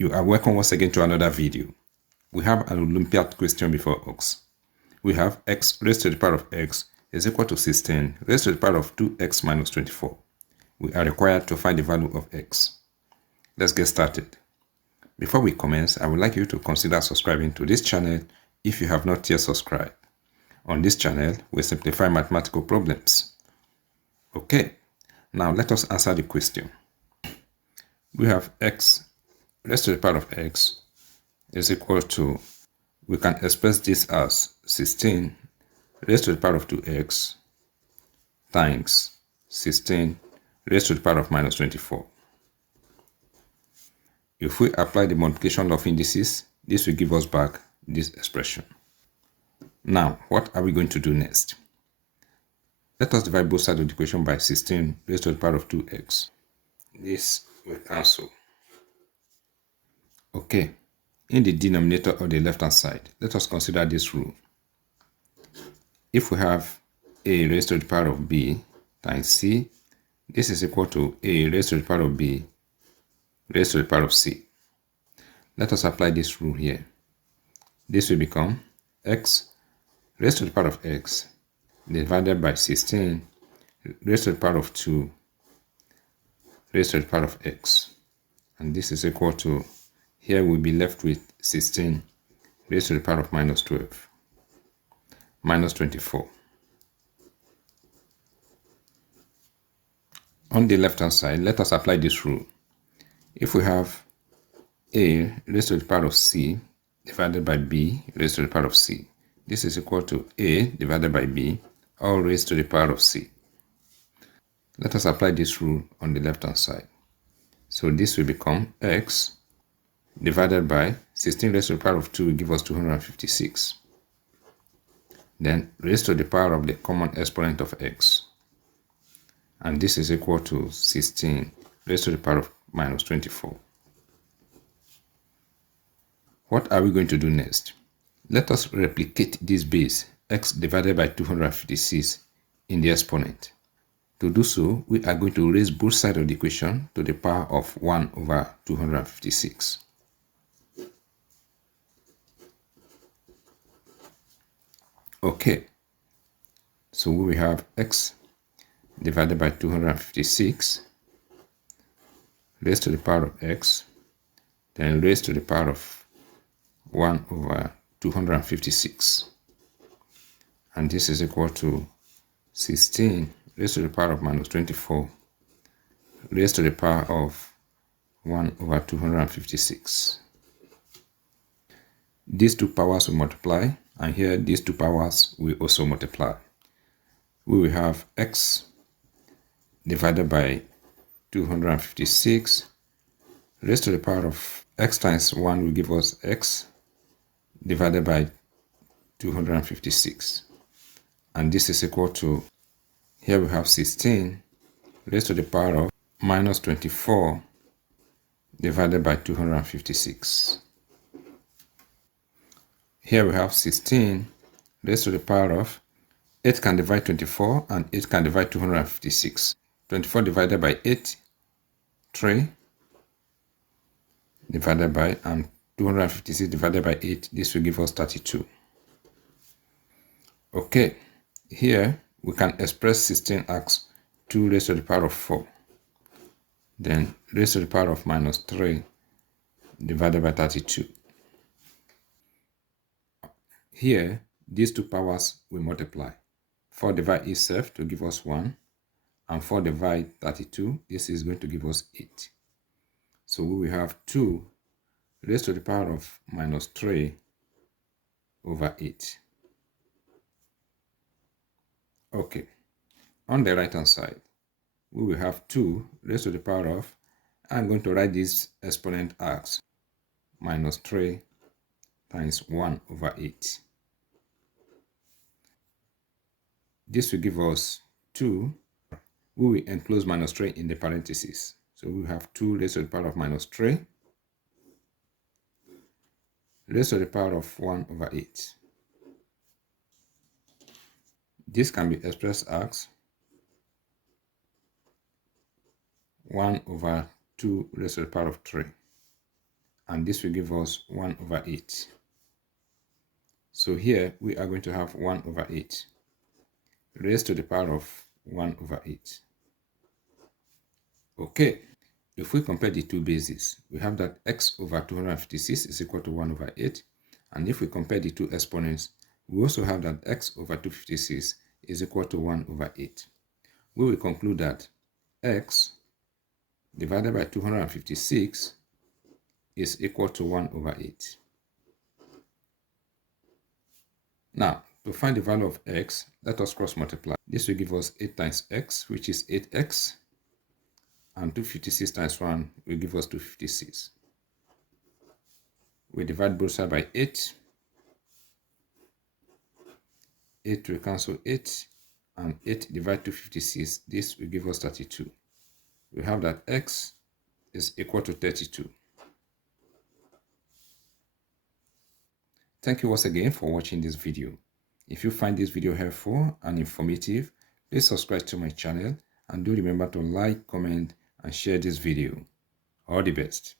You are welcome once again to another video. We have an Olympiad question before us. We have x raised to the power of x is equal to 16 raised to the power of 2x minus 24. We are required to find the value of x. Let's get started. Before we commence, I would like you to consider subscribing to this channel if you have not yet subscribed. On this channel, we simplify mathematical problems. Okay, now let us answer the question. We have x raised to the power of x is equal to, we can express this as 16 raised to the power of 2x times 16 raised to the power of minus 24. If we apply the multiplication of indices, this will give us back this expression. Now, what are we going to do next? Let us divide both sides of the equation by 16 raised to the power of 2x. This will cancel. Okay, in the denominator of the left-hand side, let us consider this rule. If we have a raised to the power of b times c, this is equal to a raised to the power of b raised to the power of c. Let us apply this rule here. This will become x raised to the power of x divided by 16 raised to the power of 2 raised to the power of x. And this is equal to, here we'll be left with 16 raised to the power of minus 12 minus 24. On the left hand side, let us apply this rule. If we have a raised to the power of c divided by b raised to the power of c, this is equal to a divided by b all raised to the power of c. Let us apply this rule on the left hand side. So this will become x divided by 16 raised to the power of 2 will give us 256. Then raised to the power of the common exponent of x. And this is equal to 16 raised to the power of minus 24. What are we going to do next? Let us replicate this base, x divided by 256, in the exponent. To do so, we are going to raise both sides of the equation to the power of 1 over 256. Okay, so we will have x divided by 256 raised to the power of x, then raised to the power of 1 over 256. And this is equal to 16 raised to the power of minus 24 raised to the power of 1 over 256. These two powers will multiply, and here these two powers will also multiply. We will have x divided by 256 raised to the power of x times 1 will give us x divided by 256. And this is equal to, here we have 16 raised to the power of minus 24 divided by 256. Here we have 16 raised to the power of 8 can divide 24 and 8 can divide 256. 24 divided by 8, 3 divided by, and 256 divided by 8, this will give us 32. Okay, here we can express 16 as 2 raised to the power of 4, then raised to the power of minus 3 divided by 32. Here, these two powers will multiply. 4 divide itself to give us 1, and 4 divide 32, this is going to give us 8. So we will have 2 raised to the power of minus 3 over 8. Okay, on the right hand side, we will have 2 raised to the power of, I'm going to write this exponent as minus 3 times 1 over 8. This will give us 2. We will enclose minus 3 in the parentheses. So we have 2 raised to the power of minus 3 raised to the power of 1 over 8. This can be expressed as 1 over 2 raised to the power of 3. and this will give us 1 over 8. So here we are going to have 1 over 8 raised to the power of 1 over 8. Okay, if we compare the two bases, we have that x over 256 is equal to 1 over 8. And if we compare the two exponents, we also have that x over 256 is equal to 1 over 8. We will conclude that x divided by 256 is equal to 1 over 8. Now, to find the value of x, let us cross multiply. This will give us 8 times x, which is 8x. And 256 times 1 will give us 256. We divide both sides by 8. 8 will cancel 8. And 8 divided 256. This will give us 32. We have that x is equal to 32. Thank you once again for watching this video. If you find this video helpful and informative, please subscribe to my channel and do remember to like, comment, and share this video. All the best.